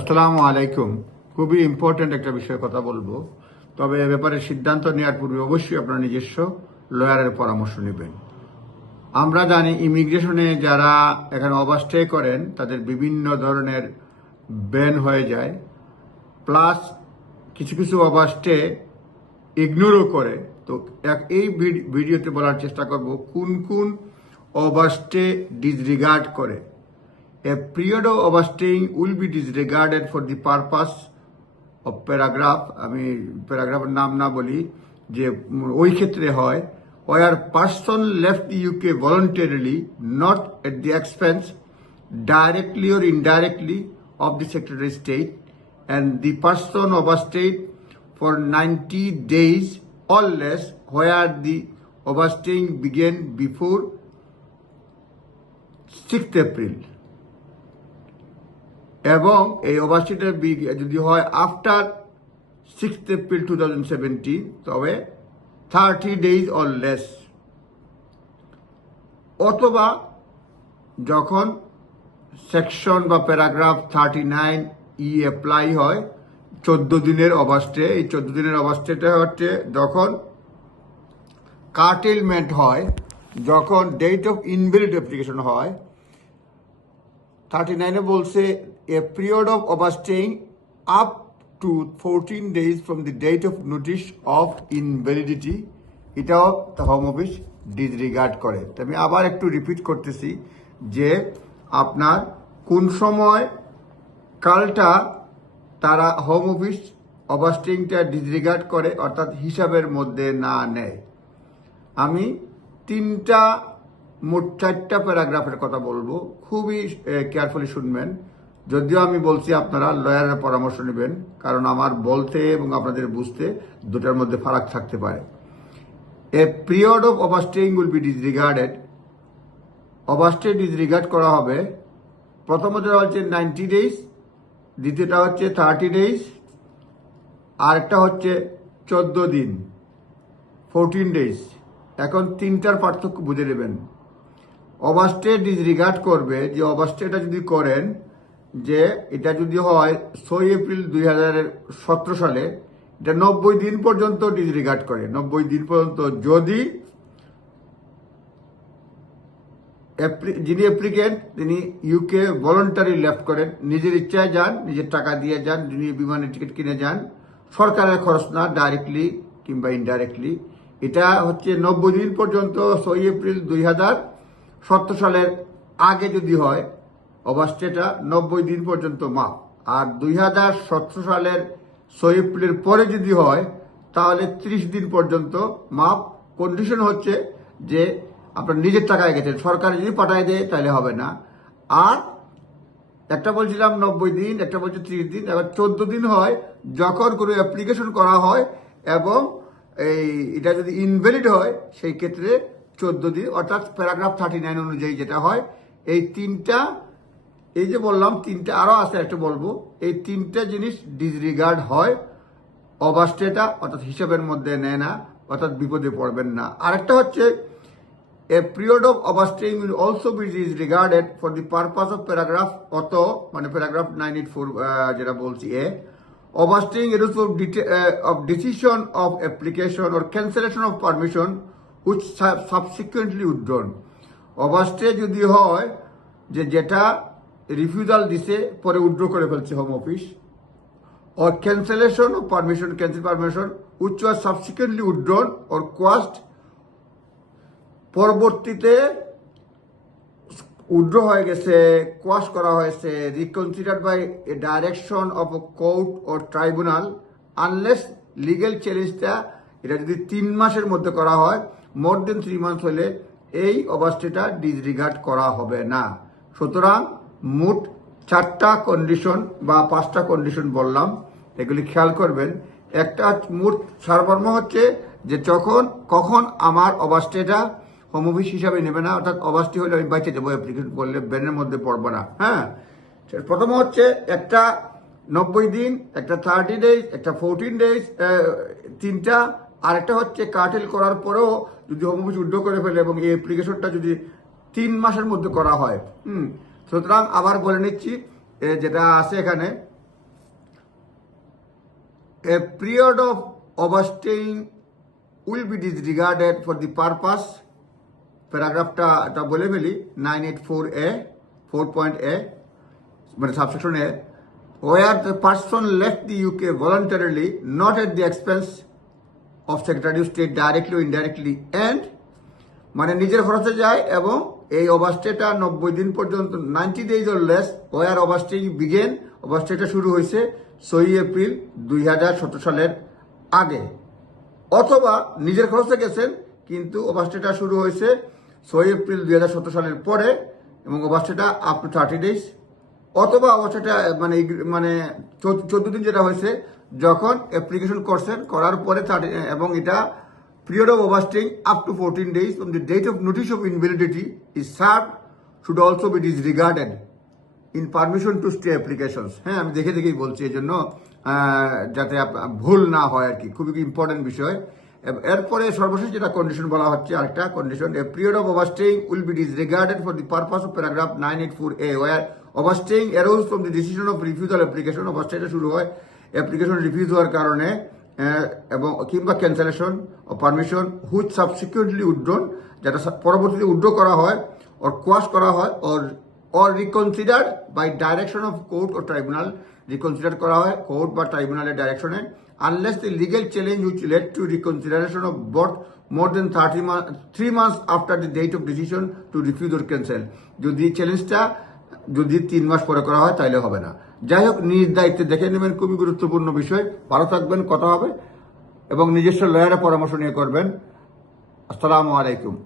আসসালামু আলাইকুম। খুবই ইম্পর্ট্যান্ট একটা বিষয়ে কথা বলব। তবে এ ব্যাপারে সিদ্ধান্ত নেওয়ার পূর্বে অবশ্যই আপনার নিজস্ব লয়ারের পরামর্শ নেবেন। আমরা জানি ইমিগ্রেশনে যারা এখানে ওভারস্টে করেন, তাদের বিভিন্ন ধরনের ব্যান হয়ে যায়। প্লাস কিছু কিছু ওভারস্টে ইগনোরও করে। তো এক- এই ভিড- ভিডিওতে বলার চেষ্টা করব, কোন কোন ওভারস্টে ডিসরিগার্ড করে। A period of overstaying will be disregarded for the purpose of paragraph আমি প্যারাগ্রাফের নাম না বলি যে উম, ওই ক্ষেত্রে হয় where person left the UK voluntarily not at the expense directly or indirectly of the Secretary of State and the person overstayed for 90 days or less where the overstaying began before 6th April এবং এই ওভারসিটা যদি হয় after six April two thousand seventeen তবে thirty days or less অথবা যখন section বা paragraph thirty nine E apply হয়, চোদ্দ দিনের অবাস্টে এই চোদ্দ দিনের অবাস্টেটা হচ্ছে যখন কার্টেলমেন্ট হয়, যখন ডেট অফ ইনভ্যালিড অ্যাপ্লিকেশন হয় থার্টি নাইনে বলছে a period of overstaying up to fourteen days from the date of notice of invalidity এটাও হোম অফিস ডিসরিগার্ড করে। তো আমি আবার একটু রিপিট করতেছি যে, আপনার কোন সময় কালটা তারা হোম অফিস ওভারস্টেইংটা ডিসরিগার্ড করে, অর্থাৎ হিসাবের মধ্যে না নেয়। আমি তিনটা মোট চারটা প্যারাগ্রাফের কথা বলব। খুবই কেয়ারফুলি শুনবেন। যদিও আমি বলছি আপনারা লয়ারের পরামর্শ নেবেন, কারণ আমার বলতে এবং আপনাদের বুঝতে দুটার মধ্যে ফারাক থাকতে পারে। A period of overstaying will be disregarded overstay disregard করা হবে। প্রথমত হচ্ছে নাইনটি ডেজ দ্বিতীয়টা হচ্ছে থার্টি ডেজ আরেকটা হচ্ছে চোদ্দ দিন ফোরটিন ডেজ এখন তিনটার পার্থক্য বুঝে নেবেন। অবাস্টে ডিসরিগার্ড করবে যে অবাস্টেটা যদি করেন, যে এটা যদি হয় ছয় এপ্রিল দুই সতেরো সালে, এটা নব্বই দিন পর্যন্ত ডিসরিগার্ড করে। নব্বই দিন পর্যন্ত যদি যিনি অ্যাপ্লিকেন্ট তিনি ইউকে ভলেন্টারি লেফট করেন, নিজের ইচ্ছায় যান, নিজের টাকা দিয়ে যান, যিনি বিমানের টিকিট কিনে যান, সরকারের খরচ না ডাইরেক্টলি কিংবা ইনডাইরেক্টলি এটা হচ্ছে নব্বই দিন পর্যন্ত ছয় এপ্রিল দুই হাজার সতেরো সালের আগে যদি হয় অবাস্টেটা নব্বই দিন পর্যন্ত মাপ। আর দুই হাজার সতেরো সালের ছয় এপ্রিলের পরে যদি হয়, তাহলে ত্রিশ দিন পর্যন্ত মাপ। কন্ডিশন হচ্ছে যে আপনার নিজের টাকায় গেছেন, সরকার যদি পাঠায় দেয়, তাহলে হবে না। আর একটা বলছিলাম নব্বই দিন, একটা বলছে ত্রিশ দিন, এবার চোদ্দ দিন হয়, যখন কোনো অ্যাপ্লিকেশন করা হয় এবং এই, এটা যদি ইনভ্যালিড হয়, সেই ক্ষেত্রে চোদ্দ দিন অর্থাৎ প্যারাগ্রাফ থার্টি নাইন অনুযায়ী যেটা হয়, এই তিনটা, এই যে বললাম, তিনটা আরও আছে একটা বলব, এই তিনটা জিনিস ডিসরিগার্ড হয় অবাস্টেটা অর্থাৎ হিসাবের মধ্যে নেয় না, অর্থাৎ বিপদে পড়বেন না। আরেকটা হচ্ছে, A period of overstaying will also be disregarded for the purpose of paragraph অত মানে প্যারাগ্রাফ নাইন এইট ফোর যেটা বলছি a overstaying is of decision of application decision cancellation application or which subsequently withdrawn overstay যদি হয়, যে যেটা refusal দিছে, পরে উড্র করে ফেলছে home office or cancellation of permission cancel permission which R subsequently withdrawn or quashed পরবর্তীতে withdraw হয়ে গেছে কোয়াস্ট করা হয়েছে reconsider by a direction of court or tribunal unless legal চ্যালেঞ্জটা এটা যদি তিন মাসের মধ্যে করা হয় মোর দেন থ্রি মান্থ হলে এই অবস্থাটা ডিসরিগার্ড করা হবে না। সুতরাং মোট চারটা কন্ডিশন বা পাঁচটা কন্ডিশন বললাম, এগুলি খেয়াল করবেন। একটা মোট সারমর্ম হচ্ছে যে যখন, কখন আমার অবাস্টেটা হোম অফিস হিসাবে নেবে না, অর্থাৎ অবাস্টি হলে আমি বাইচে যাব অ্যাপ্লিকেশন করলে ব্যানের মধ্যে পড়ব না হ্যাঁ? প্রথম হচ্ছে একটা নব্বই দিন, একটা থার্টি ডেজ একটা ফোরটিন ডেজ তিনটা আরেকটা হচ্ছে কার্টেল করার পরেও যদি অফিস উদ্যোগ করে ফেলে এবং এই অ্যাপ্লিকেশনটা যদি তিন মাসের মধ্যে করা হয়, হুম, সুতরাং আবার বলে নিচ্ছি যেটা আছে এখানে, a period of overstaying will be disregarded for the purpose প্যারাগ্রাফটা এটা বলে ফেলি nine eight four A four point A মানে subsection A where the person left the UK voluntarily not at the expense of secretary of state directly or indirectly and মানে নিজের খরচে যায় এবং এই ওভারস্টেটা নব্বই দিন পর্যন্ত ninety days or less where overstay began ওভারস্টেটা শুরু হয়েছে ছয়ই এপ্রিল দুই হাজার সতেরো সালের আগে। অথবা নিজের খরচে গেছেন, কিন্তু ওভারস্টেটা শুরু হয়েছে ছয় এপ্রিল দুই হাজার সতেরো সালের পরে এবং ওভারস্টেটা আপ টু থার্টি ডেজ অথবা ওভারস্টেটা মানে মানে চোদ্দ দিন যেটা হয়েছে যখন অ্যাপ্লিকেশন করছেন, করার পরে 30 এবং এটা period of overstaying up to 14 days from the date of notice of invalidity is served, should also be disregarded in permission to stay applications. হ্যাঁ আমি দেখে দেখেই বলছি এই জন্য যাতে ভুল না হয় আর কি। খুবই ইম্পর্টেন্ট বিষয়। এরপরে সর্বশেষ যেটা কন্ডিশন বলা হচ্ছে আরেকটা condition a period of overstaying will be disregarded for the purpose of paragraph nine eight four A where overstaying arose from the decision of refusal application অবাস্টাইটা শুরু হয় অ্যাপ্লিকেশন রিফিউজ হওয়ার কারণে এবং কিংবা cancellation of permission which subsequently withdrawn যেটা পরবর্তীতে withdraw করা হয় ওর কোয়াশ করা হয় or or reconsider by direction of court or tribunal reconsider করা হয় কোর্ট বা ট্রাইব্যুনালের ডাইরেকশনে unless the legal challenge which led to reconsideration of but more than thirty month three months after the date of decision to refuse or cancel যদি চ্যালেঞ্জটা যদি তিন মাস পরে করা হয়, তাইলে হবে না। যাই হোক, নিজ দায়িত্বে দেখে নেবেন, খুবই গুরুত্বপূর্ণ বিষয়। ভালো থাকবেন, কথা হবে। এবং নিজস্ব লয়ারের পরামর্শ নিয়ে করবেন। আসসালামু আলাইকুম।